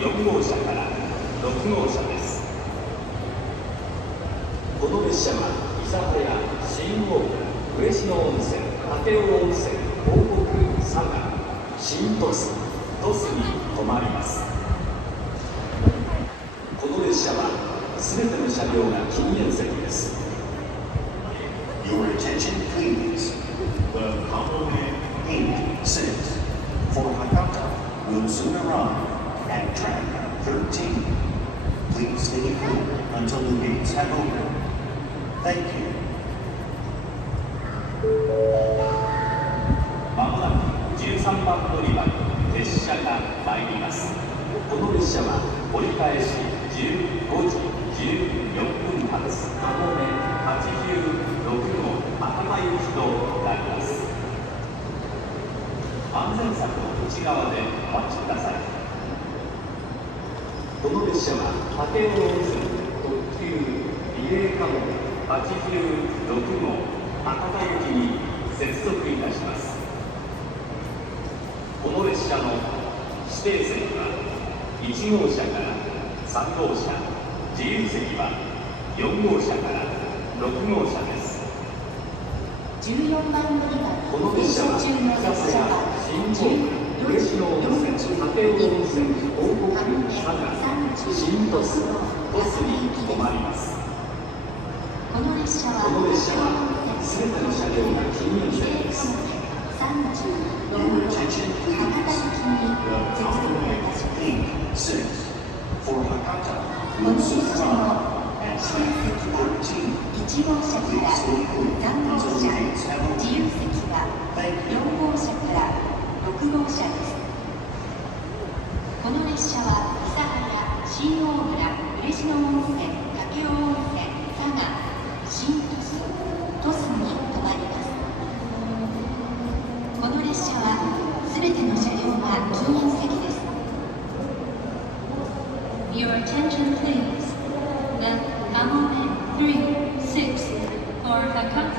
4号車から6号車です。この列車は諫早、新大浦、嬉野温泉、武雄温泉、東北、佐賀、新鳥栖、鳥栖に停まります。この列車はすべての車両が禁煙席です。Your attention please. The Kamome 8-6 for Hakata will soon arrive at track 13. Please stay clear until the gates have opened. Thank you. まもなく13番乗り場に列車が参ります。この列車は折り返し15時14分発かもめ86号博多行きとなります。安全柵の内側でお待ちください。この列車は武雄温泉特急リレーかもめ86号博多行きに接続いたします。この列車の指定席は1号車から3号車、自由席は4号車から6号車です。14番乗り場この列車は諫早、新大浦、嬉野温泉、武雄温泉、東北、佐賀、新鳥栖、鳥栖に停まります。この列車はすべての車両が禁煙席です。36号博多行きに接続いたします。 8-6 for Hakata この will 列 soon 車 arrive の at 指定 track 席は 13. 1号車から3号車、自由席は4号車から6号車です。この列車は諫早、新大浦、嬉野温泉、武雄温泉、佐賀、新鳥栖、鳥栖に停まります。この列車はすべての車両が禁煙席です。Your attention please. The Kamome 3-6 for Hakata